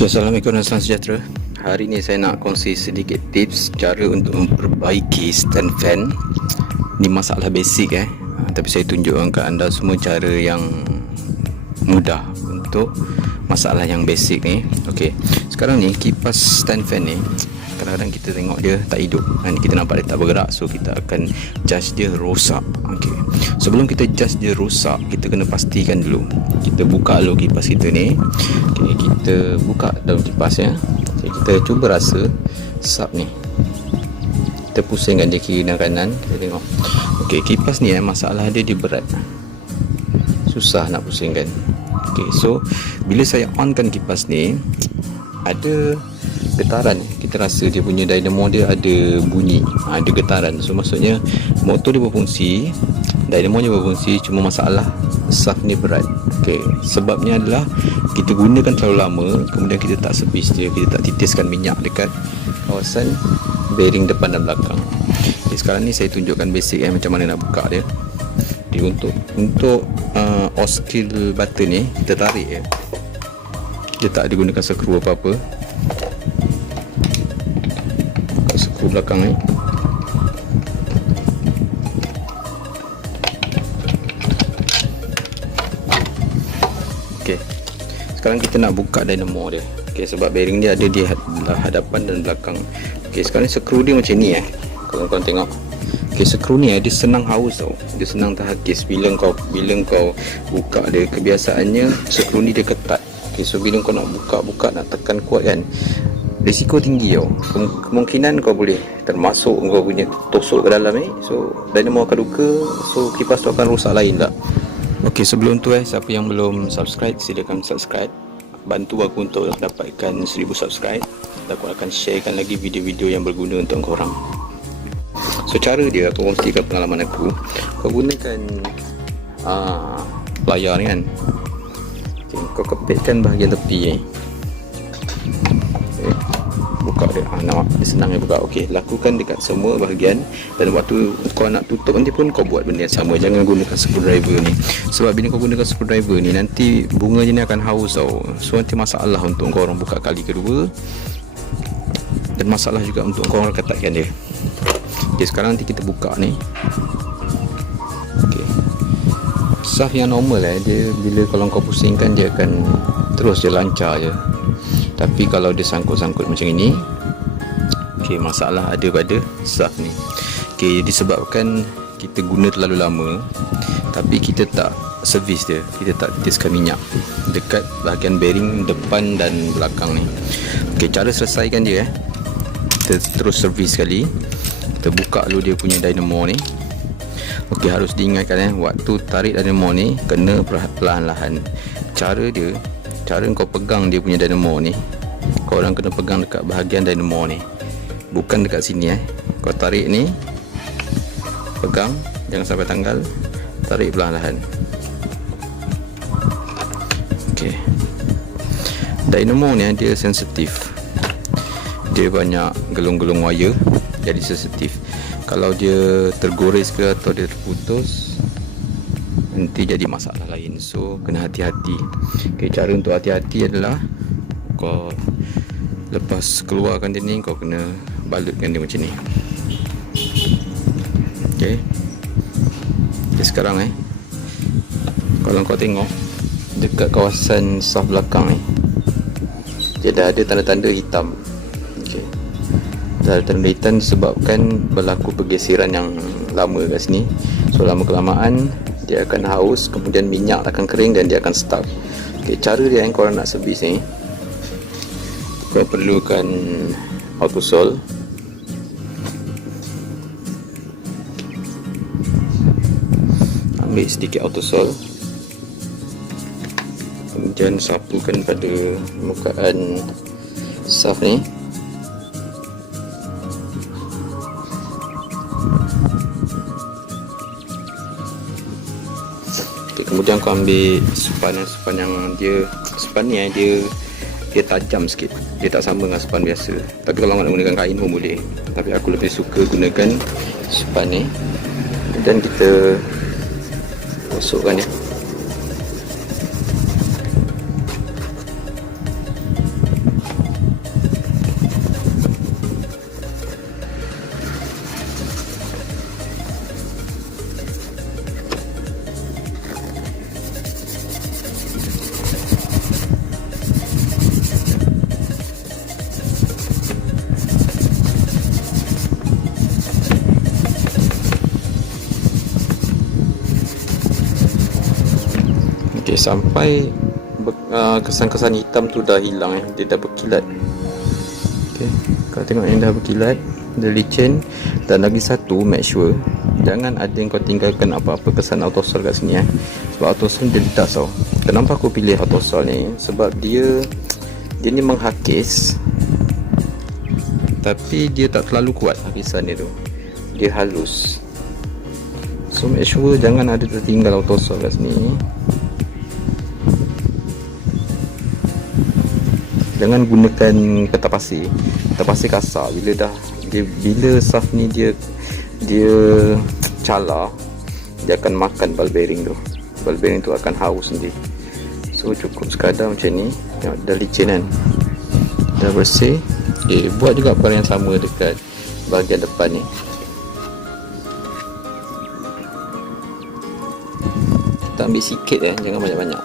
Okay, Assalamualaikum dan salam sejahtera. Hari ini saya nak kongsi sedikit tips cara untuk memperbaiki stand fan. Ni masalah basic tapi saya tunjukkan ke anda semua cara yang mudah untuk masalah yang basic ni. Okey, sekarang ni kipas stand fan ni kadang-kadang kita tengok dia tak hidup, kita nampak dia tak bergerak, so kita akan judge dia rosak. Okey, sebelum kita judge dia rosak, kita kena pastikan dulu. Kita buka dulu kipas kita ni. Okay, kita buka dalam kipas ya. Okay, kita cuba rasa sub ni, kita pusingkan dia kiri dan kanan, kita tengok. Okey, kipas ni masalah dia berat, susah nak pusingkan. Okey, so bila saya onkan kipas ni, ada getaran. Kita rasa dia punya dynamo dia ada bunyi, ada getaran. So maksudnya motor dia berfungsi, dynamo dia berfungsi, cuma masalah shaft ni berat. Okey, sebabnya adalah kita gunakan terlalu lama, kemudian kita tak servis dia, kita tak titiskan minyak dekat kawasan bearing depan dan belakang. Okay, sekarang ni saya tunjukkan basic macam mana nak buka dia. Okay, untuk oscil button ni kita tarik dia tak ada gunakan skru apa-apa. Skru belakang ni. Okey, sekarang kita nak buka dynamo dia. Okey, sebab bearing dia ada di hadapan dan belakang. Okey, sekarang skru dia macam ni kalau korang tengok. Okey, skru ni dia senang haus tau. Dia senang terhakis bila kau buka dia. Kebiasaannya skru ni dia ketat. Okey, so bila kau nak buka nak tekan kuat kan, risiko tinggi tau. Kemungkinan kau boleh termasuk kau punya tosok ke dalam ni, so dynamo akan luka, so kipas tu akan rosak lain tak. Okey, sebelum tu siapa yang belum subscribe, silakan subscribe. Bantu aku untuk dapatkan 1000 subscribe, dan aku akan sharekan lagi video-video yang berguna untuk korang. So cara dia, aku kongsikan pengalaman aku. Kau gunakan layar ni kan. Okay, kau kepitkan bahagian tepi ni. Okay, buka dia. Nampak dia senang buka. Okey, lakukan dekat semua bahagian, dan waktu kau nak tutup nanti pun kau buat benda yang sama. Jangan gunakan screwdriver ni, sebab bila kau gunakan screwdriver ni nanti bunga je ni akan haus tau. So nanti masalah untuk kau orang buka kali kedua, dan masalah juga untuk kau orang ketatkan dia. Okey, sekarang nanti kita buka ni. Okey, shaft yang normal dia bila kalau kau pusingkan dia akan terus je lancar je. Tapi kalau dia sangkut-sangkut macam ini, okey, masalah ada pada shaft ni. Okey, disebabkan kita guna terlalu lama, tapi kita tak servis dia, kita tak titiskan minyak dekat bahagian bearing depan dan belakang ni. Okey, cara selesaikan dia kita terus servis sekali. Kita buka dulu dia punya dynamo ni. Okey, harus diingatkan waktu tarik dynamo ni kena perlahan-lahan. Cara kau pegang dia punya dynamo ni, kau orang kena pegang dekat bahagian dynamo ni, bukan dekat sini Kau tarik ni, pegang, jangan sampai tanggal, tarik perlahan-lahan. Okey, dynamo ni dia sensitif, dia banyak gelung-gelung wire, jadi sensitif. Kalau dia tergores ke atau dia terputus, nanti jadi masalah lain. So kena hati-hati. Okay, cara untuk hati-hati adalah kau lepas keluarkan dia ni, kau kena balutkan dia macam ni. Okay, sekarang kalau kau tengok dekat kawasan shaft belakang ni, dia dah ada tanda-tanda hitam. Okay, tanda hitam disebabkan berlaku pergeseran yang lama kat sini. So lama kelamaan dia akan haus, kemudian minyak akan kering dan dia akan stuck. Okay, cara dia yang korang nak servis ni, kau perlukan autosol. Ambil sedikit autosol, kemudian sapukan pada permukaan shaft ni. Kemudian kau ambil supan yang supan ni dia tajam sikit, dia tak sama dengan supan biasa. Tapi kalau nak gunakan kain pun boleh, tapi aku lebih suka gunakan supan ni. Dan kita masukkan dia. Okey, sampai kesan-kesan hitam tu dah hilang dia dah berkilat. Okey, kau tengok yang dah berkilat, dah licin. Dan lagi satu, make sure jangan ada yang kau tinggalkan apa-apa kesan autosol kat sini sebab autosol dia litas tau. Kenapa aku pilih autosol ni? Sebab dia ni menghakis tapi dia tak terlalu kuat hakisan dia tu, dia halus. So make sure jangan ada tertinggal autosol kat sini. Jangan gunakan peta pasir kasar. Bila shaft ni dia cala, dia akan makan ball bearing tu. Ball bearing tu akan haus nanti. So cukup sekadar macam ni. Tengok dah licin kan, dah bersih. Buat juga perkara yang sama dekat bahagian depan ni. Kita ambil sikit jangan banyak-banyak.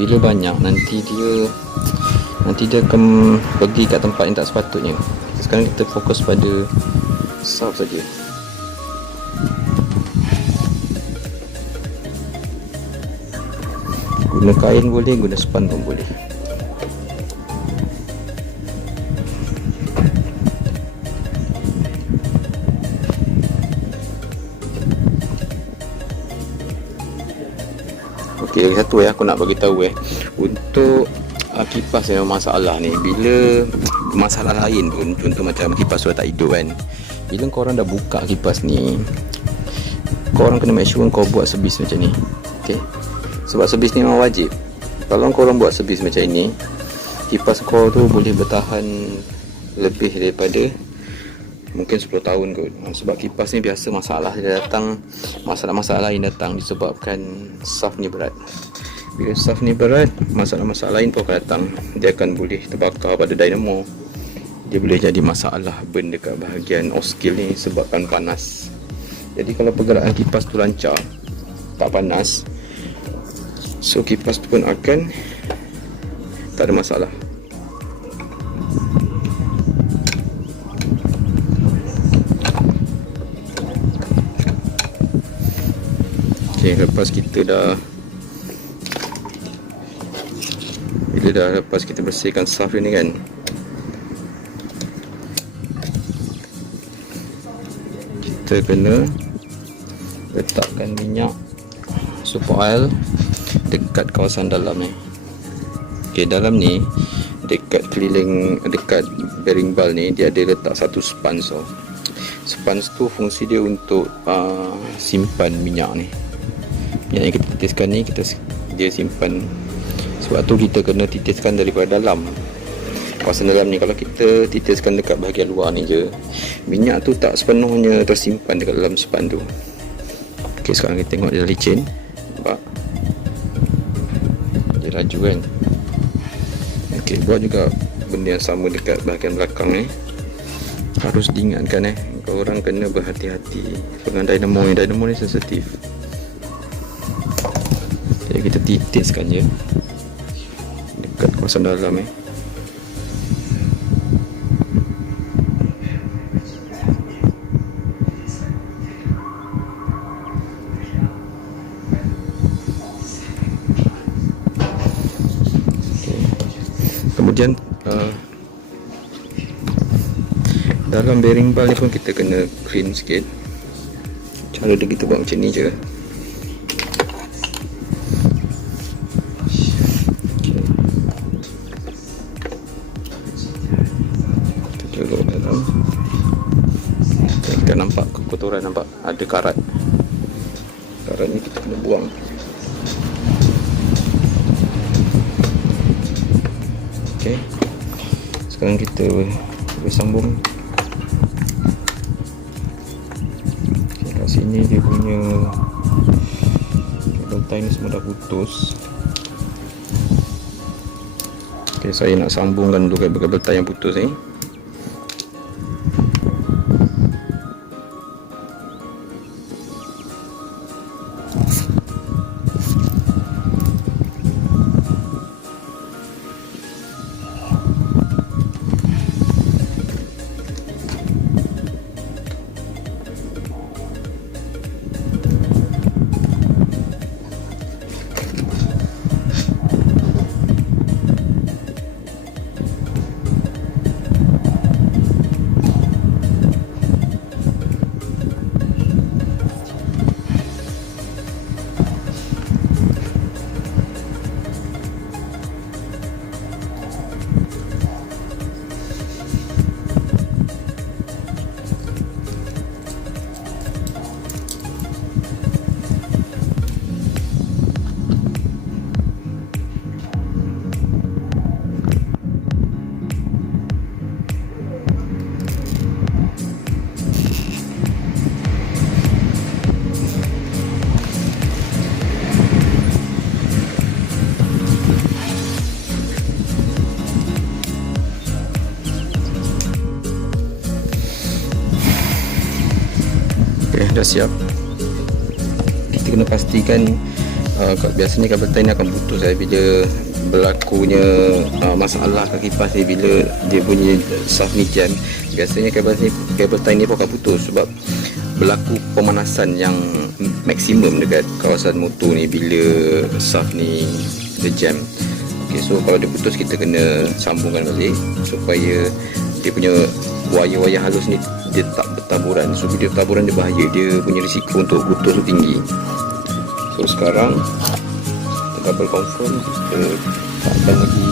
Bila banyak nanti dia akan pergi kat tempat yang tak sepatutnya. Sekarang kita fokus pada shaft saja. Guna kain boleh, guna span pun boleh. Okey, lagi satu aku nak bagi tahu untuk kipas yang masalah ni, bila masalah lain pun, contoh macam kipas sudah tak hidup kan, bila korang dah buka kipas ni, korang kena make sure kau buat servis macam ni. Okay, sebab servis ni memang wajib. Kalau korang buat servis macam ini, kipas kau tu boleh bertahan lebih daripada mungkin 10 tahun kot. Sebab kipas ni biasa masalah dia datang, masalah-masalah lain datang disebabkan shaft ni berat. Bila shaft ni berat, masalah-masalah lain pun akan datang. Dia akan boleh terbakar pada dynamo. Dia boleh jadi masalah burn dekat bahagian oskil ni sebabkan panas. Jadi kalau pergerakan kipas tu lancar, tak panas, so kipas tu pun akan tak ada masalah. Okay, lepas kita bersihkan shaft ni kan, kita kena letakkan minyak super oil dekat kawasan dalam ni. Okay, dalam ni dekat bearing ball ni dia ada letak satu sponge. So sponge tu fungsi dia untuk simpan minyak ni. Minyak yang kita titiskan ni dia simpan. Sebab tu kita kena titiskan daripada dalam kawasan dalam ni. Kalau kita titiskan dekat bahagian luar ni je, minyak tu tak sepenuhnya tersimpan dekat dalam span tu. Ok, sekarang kita tengok dia dah licin. Nampak? Dia laju kan. Ok, buat juga benda yang sama dekat bahagian belakang ni. Harus diingatkan korang kena berhati-hati dengan dynamo ni. Dynamo ni sensitif. Jadi kita titiskan je dekat kawasan dalam ni. Kemudian dalam bearing ball ni pun kita kena clean sikit. Cara dia kita buat macam ni je. Kita nampak kekotoran, nampak ada karat ni kita kena buang. Ok, sekarang kita bersambung. Okay, kat sini dia punya kabel tie ni semua dah putus. Ok, saya nak sambungkan dulu kabel tie yang putus ni. dah siap. Kita kena pastikan biasanya kabel tie ni akan putus bila berlakunya masalah kat kipas ni, bila dia punya shaft ni jam. Biasanya kabel tie ni pun akan putus sebab berlaku pemanasan yang maksimum dekat kawasan motor ni bila shaft ni dia jam. Okay, so kalau dia putus, kita kena sambungkan balik supaya dia punya wayar-wayar halus ni dia tak bertaburan. So bila bertaburan dia bahaya, dia punya risiko untuk putus tu tinggi. So sekarang kita double confirm, kita takkan lagi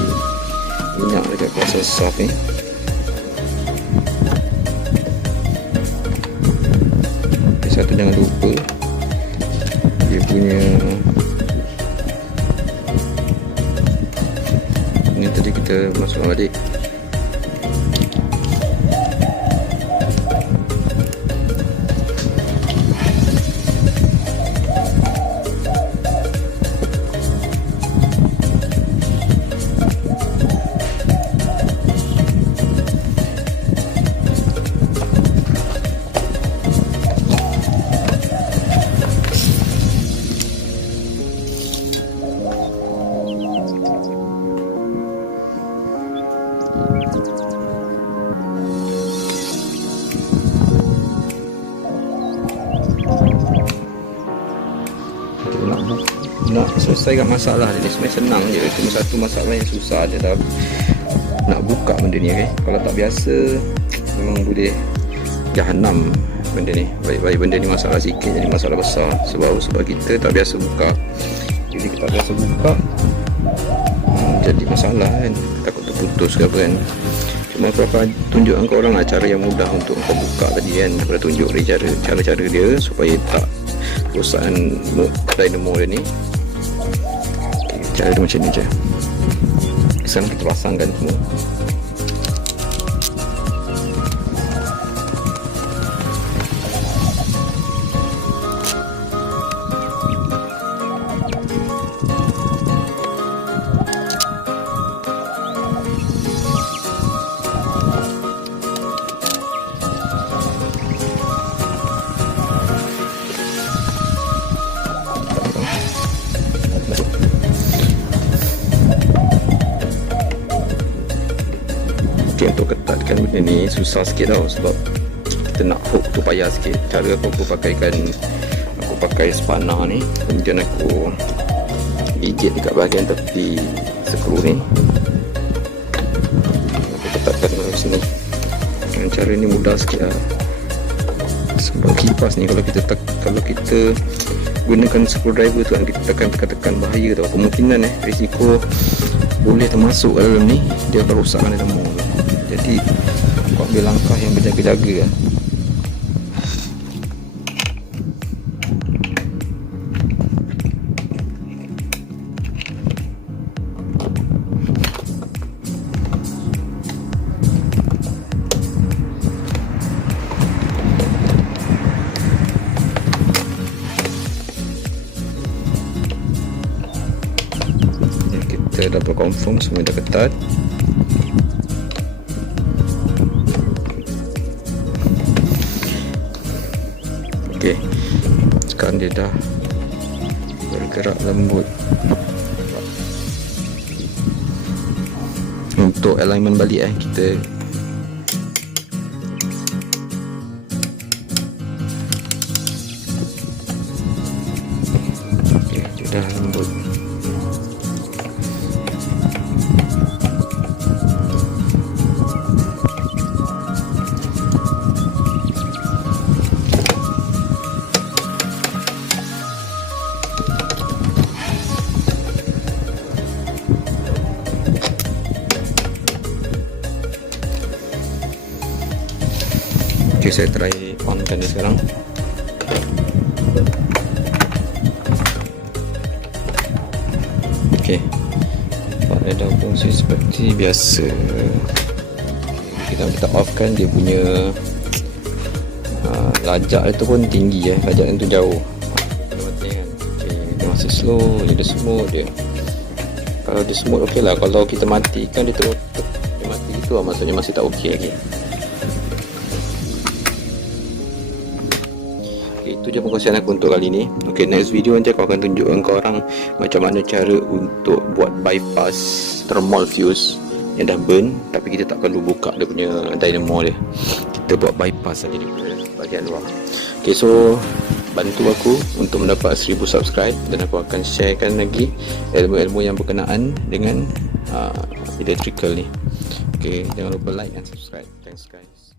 minyak dekat kawasan shaft ni. Okay, satu jangan lupa dia punya ni tadi kita masukkan balik. Nak selesaikan masalah dia sebenarnya senang je, cuma satu masalah yang susah dia dah nak buka benda ni. Okay? Kalau tak biasa memang boleh jahanam benda ni. Baik-baik benda ni masalah sikit jadi masalah besar sebab kita tak biasa buka. Jadi kita tak biasa buka jadi masalah kan, takut terputus ke apa kan. Cuma aku akan tunjukkan ke orang lah cara yang mudah untuk kau buka tadi kan. Aku dah tunjuk cara-cara dia supaya tak kerosakan dynamo dia ni. Okay, cara dia macam ni je. Sekarang kita pasangkan semua. Okay, untuk ketatkan benda ni susah sikit tau sebab kita nak hook tu payah sikit. Cara aku pakai spanner ni, kemudian aku gigit dekat bahagian tepi skru ni, aku ketatkan dari sini. Dengan cara ni mudah sikit lah. Sebab kipas ni kalau kita gunakan screwdriver tu kan, kita tekan bahaya tau. Kemungkinan risiko boleh termasuk dalam ni, dia akan rosakkan dynamo. Jadi kau ambil langkah yang berjaga-jaga lah. Kita double confirm semua dah ketat. Okey, sekarang dia dah bergerak lembut. Untuk alignment balik kita okey, dia dah lembut. Okay, saya try on kan dia sekarang. Okay, pada dah fungsi seperti biasa. Kita off kan dia punya lajak itu pun tinggi lajak itu jauh. Okay, dia masih slow, dia smooth dia. Kalau dia smooth okey lah. Kalau kita matikan dia mati itu maksudnya masih tak okey lagi. Itu je perkongsian aku untuk kali ni. Okay, next video nanti aku akan tunjukkan korang macam mana cara untuk buat bypass thermal fuse yang dah burn, tapi kita tak perlu buka dia punya dynamo dia. Kita buat bypass saja di bahagian luar. Okay, so bantu aku untuk mendapat 1000 subscribe, dan aku akan sharekan lagi ilmu-ilmu yang berkenaan dengan electrical ni. Okay, jangan lupa like and subscribe. Thanks guys.